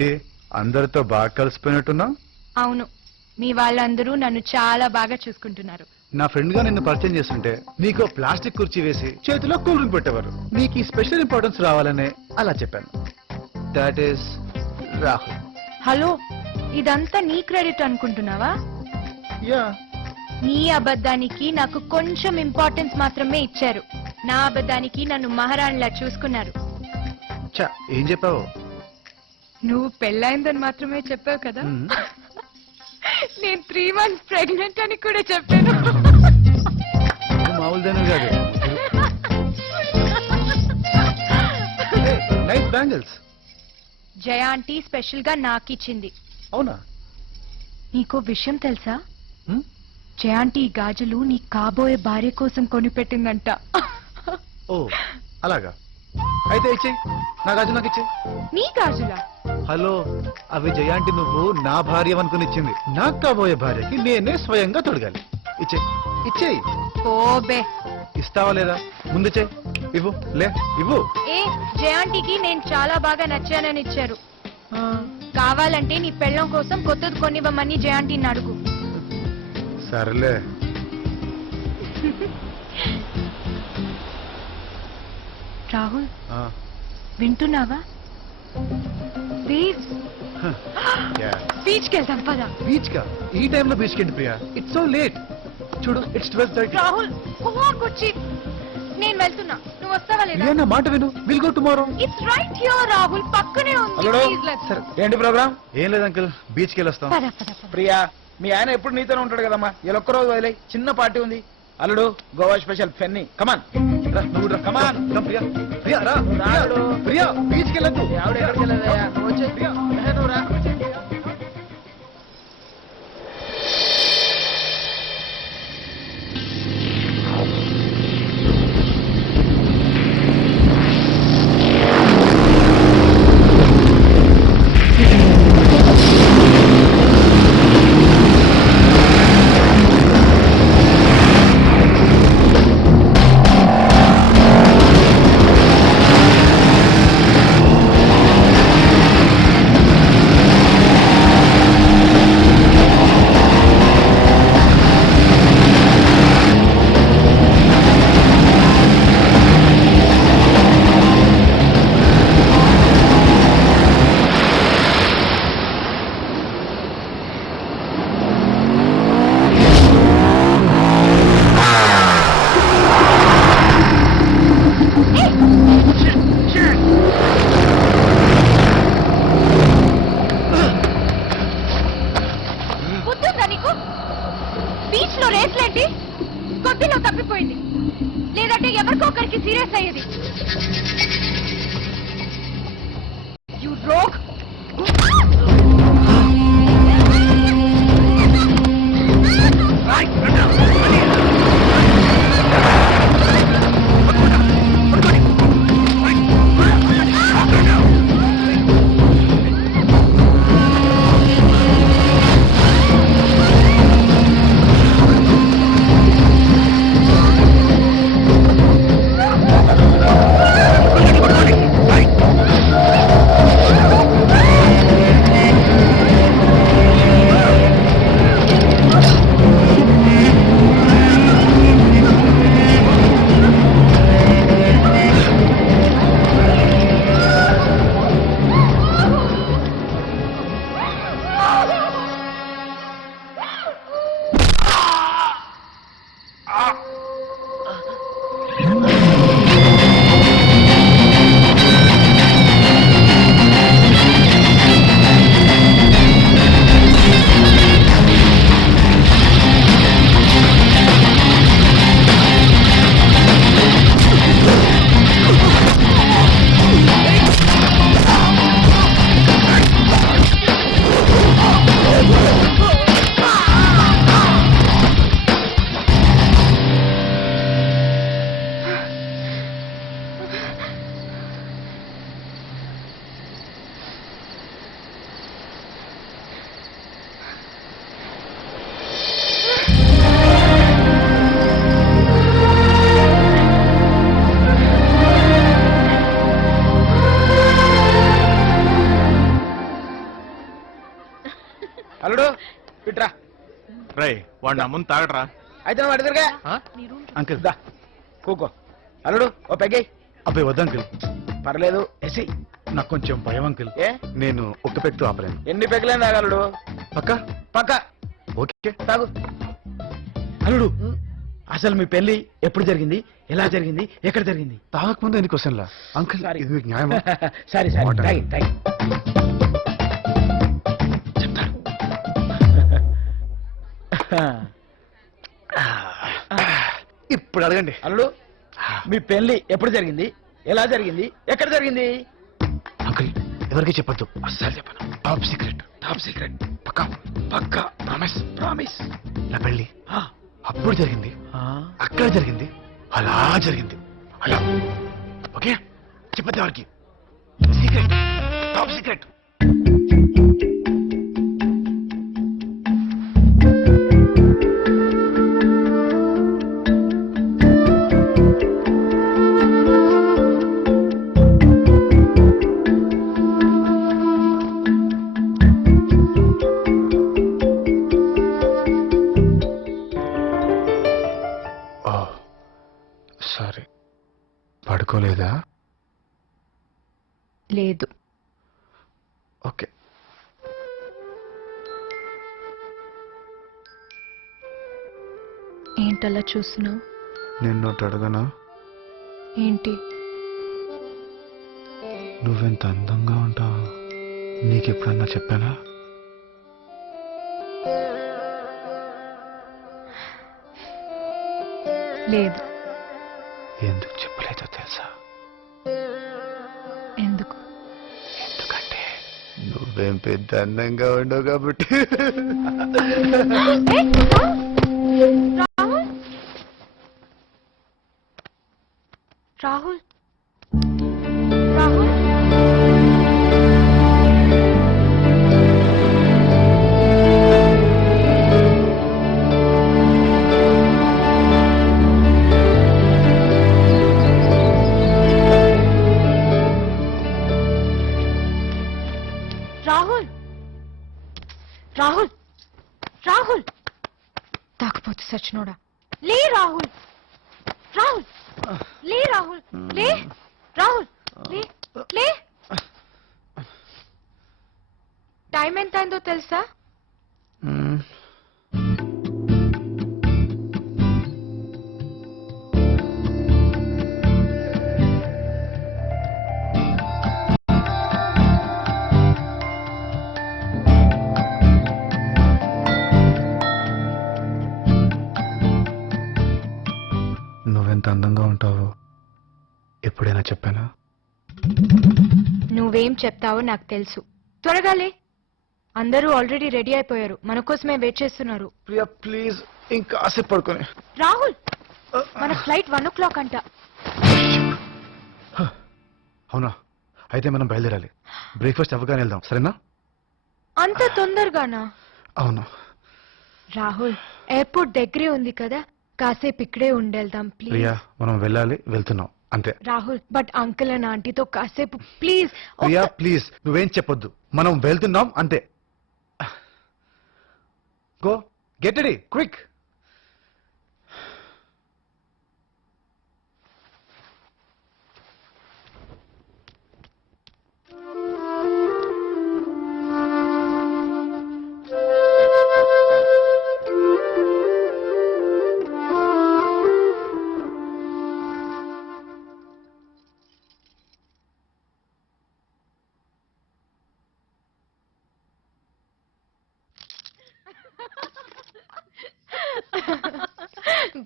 ఏంటి అందరితో బాగా కలిసిపోయినట్టున్నావు? అవును, మీ వాళ్ళందరూ నన్ను చాలా బాగా చూసుకుంటున్నారు. నా ఫ్రెండ్ గా నిన్ను పరిచయం చేస్తుంటే నీకు ప్లాస్టిక్ కుర్చీ వేసి చేతిలో కూల్ డ్రింక్ పెట్టేవారు. నీకు ఈ స్పెషల్ ఇంపార్టెన్స్ రావాలనే అలా చెప్పాను. That is Rahul. హలో, ఇదంతా నీ క్రెడిట్ అనుకుంటున్నావా? యా. నీ అబద్ధానికి నాకు కొంచెం ఇంపార్టెన్స్ మాత్రమే ఇచ్చారు. నా అబద్ధానికి నన్ను మహారాణిలా చూసుకున్నారు. చా, ఏం చెప్పావు? నువ్వు పెళ్ళైందని మాత్రమే చెప్పావు కదా. నేను 3 months ప్రెగ్నెంట్ అని కూడా చెప్పాను. మామూలుదాను కాదు. Nice bangles. Jaya aunty special గా నాకిచ్చింది. అవునా? నీకో విషయం తెలుసా? జయ ఆంటీ ఈ గాజులు నీ కాబోయే భార్య కోసం కొనిపెట్టిందంట. ఓ అలాగా, అయితే ఇచ్చేయి. నా గాజు నాకు ఇచ్చేయి. నీ గాజులా? హలో, అవి జయాంటి నువ్వు నా భార్య అనుకుని ఇచ్చింది. నాకు కాబోయే భార్యకి నేనే స్వయంగా తొడగాలి. ఇచ్చేయి, ఇచ్చేయి. ఓబే, ఇస్తావా లేదా? ముందు చెయ్యి. ఇవ్వు, లే ఇవ్వు. ఏ జయాంటికి నేను చాలా బాగా నచ్చానని ఇచ్చారు. కావాలంటే నీ పెళ్ళం కోసం కొత్తది కొనివ్వమని జయాంటిని అడుగు. సర్లే. రాహుల్, వింటున్నావా? బీచ్ వెళ్దాం పద. బీచ్ కా? ఈ టైంలో బీచ్ కి ప్రియా? It's so late. చూడు, ఇట్స్ 12:30. రాహుల్, వచ్చి నేను వెళ్తున్నా, నువ్వు వస్తావా లేదా? నా మాట విను. Will go tomorrow. It's right here Rahul, పక్కనే ఉంది. Please let's go. ఏంటి ప్రోగ్రామ్? ఏం లేదు అంకుల్, బీచ్ కి వెళ్ళొస్తాం. పద పద పద. ప్రియా, మీ ఆయన ఎప్పుడు నీతోనే ఉంటాడు కదమ్మా. ఇలా ఒక్కరోజు వదిలే, చిన్న పార్టీ ఉంది. అల్లుడు, గోవా స్పెషల్ ఫెన్నీ. కమాన్ కమాన్. ప్రియా, ప్రియా రా. రాడు. ప్రియా, బీచ్ కి వెళ్ళొద్దు. ఆవిడ ఎక్కడికి వెళ్ళదయ్యా? వచ్చే ప్రియా, నువ్వు రా. బీచ్ లో రేట్లేంటి? కొద్దిలో తప్పిపోయింది, లేదంటే ఎవరికో ఒకరికి సీరియస్ అయ్యేది. You rogue. వాడిని అమ్మని తాగడరా. అయితే నువ్వు అటు తిరగా. అంకుల్ దా కూకో. అల్లుడు ఓ పెగ్గి. అబ్బాయి వద్దు అంకుల్, పర్లేదు ఎసి. నాకు కొంచెం భయం అంకుల్. ఏ నేను ఒక్క పెగ్తో ఆపలేను. ఎన్ని పెగ్గులేని తాగలడు? పక్క పక్క ఓకే. తాగు. అల్లుడు అసలు మీ పెళ్లి ఎప్పుడు జరిగింది, ఎలా జరిగింది, ఎక్కడ జరిగింది? తాగకముందు ఎన్ని క్వశ్చన్లా అంకుల్? Sorry. ఇది మీకు న్యాయమా? సరే సరే Water. తాగి తాగి. చెప్తారు. ఇప్పుడు అడగండి. అల్లుడు మీ పెళ్లి ఎప్పుడు జరిగింది, ఎలా జరిగింది, ఎక్కడ జరిగింది? అంకుల్ ఎవరికి చెప్పొద్దు, అస్సలు చెప్పను. Top secret. Top secret. పక్కా పక్కా. ప్రామిస్. ప్రామిస్. నా పెళ్ళి అప్పుడు జరిగింది, అక్కడ జరిగింది, అలా జరిగింది, అలా. ఓకే చెప్పద్దు ఎవరికి. Secret, top secret. సారీ, పడుకోలేదా? లేదు. ఓకే. ఏంటలా చూస్తున్నావు? నిన్ను అడగనా? ఏంటి? నువ్వెంత అందంగా ఉంటావు నీకెప్పుడన్నా చెప్పానా? లేదు. ఎందుకు చెప్పలేదో తెలుసా? ఎందుకు? ఎందుకంటే నువ్వేం పెద్ద అందంగా ఉండవు కాబట్టి. రాహుల్, రాహుల్, రాహుల్, రాహుల్, రాహుల్, తాకపోతే సచ్చినోడా. లే రాహుల్, రాహుల్, లే రాహుల్, లే రాహుల్, లే లే. టైం ఎంత అయిందో తెలుసా? నువ్వెంత అందంగా ఉంటావో ఎప్పుడైనా చెప్పానా? నువ్వేం చెప్తావో నాకు తెలుసు. త్వరగా లే, అందరూ ఆల్రెడీ రెడీ అయిపోయారు, మన కోసమే వెయిట్ చేస్తున్నారు. ప్రియా ప్లీజ్ ఇంకా ఆసే పడుకొని. రాహుల్, మన ఫ్లైట్ 1 o'clock అంట. అవునా? అయితే మనం బయలుదేరాలి. బ్రేక్ఫాస్ట్ అవ్వగానే వెళ్దాం, సరేనా? అంత తొందరగానా? అవును. రాహుల్, ఎయిర్పోర్ట్ దగ్గరే ఉంది కదా, కాసేపు ఇక్కడే ఉండేద్దాం ప్లీజ్. ప్రియా మనం వెళ్ళాలి, వెళ్తున్నాం అంతే. రాహుల్, బట్ అంకుల్ అండ్ ఆంటీతో కాసేపు ప్లీజ్. ప్రియా ప్లీజ్ నువ్వేం చెప్పొద్దు, మనం వెళ్తున్నాం అంతే. Go get ready quick.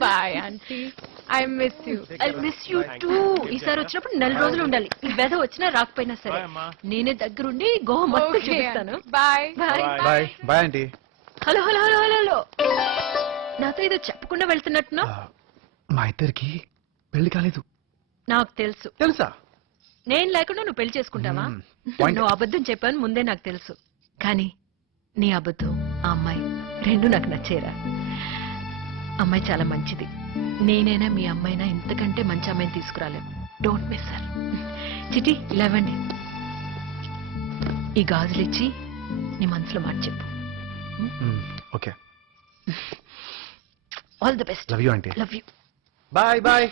Bye aunty, I miss you. I miss you too. ఈసారి వచ్చినప్పుడు 4 రోజులు ఉండాలి. ఈ వెధ వచ్చినా రాకపోయినా సరే Bye, అమ్మా. నేనే దగ్గరుండి గోవా మొత్తం చూపిస్తాను. Bye. Bye. Bye bye aunty. Hello hello hello hello hello నాతో ఏదో చెప్పకుండా వెళ్తున్నట్టున్నా? మా ఇద్దరికి పెళ్లి కాలేదు. నాకు తెలుసు. తెలుసా? నేను లేకుండా నువ్వు పెళ్లి చేసుకుంటావా? point. నువ్వు అబద్ధం చెప్పాను ముందే నాకు తెలుసు. కానీ నీ అబద్ధం, ఆ అమ్మాయి రెండు నాకు నచ్చేరా. అమ్మాయి చాలా మంచిది. నేనైనా మీ అమ్మాయినా ఇంతకంటే మంచి అమ్మాయిని తీసుకురాలేము. Don't miss her. చిటి ఇలా ఇవ్వండి. ఈ గాజులు ఇచ్చి నీ మనసులో మాట చెప్పు. Okay. All the best love you aunty love you bye bye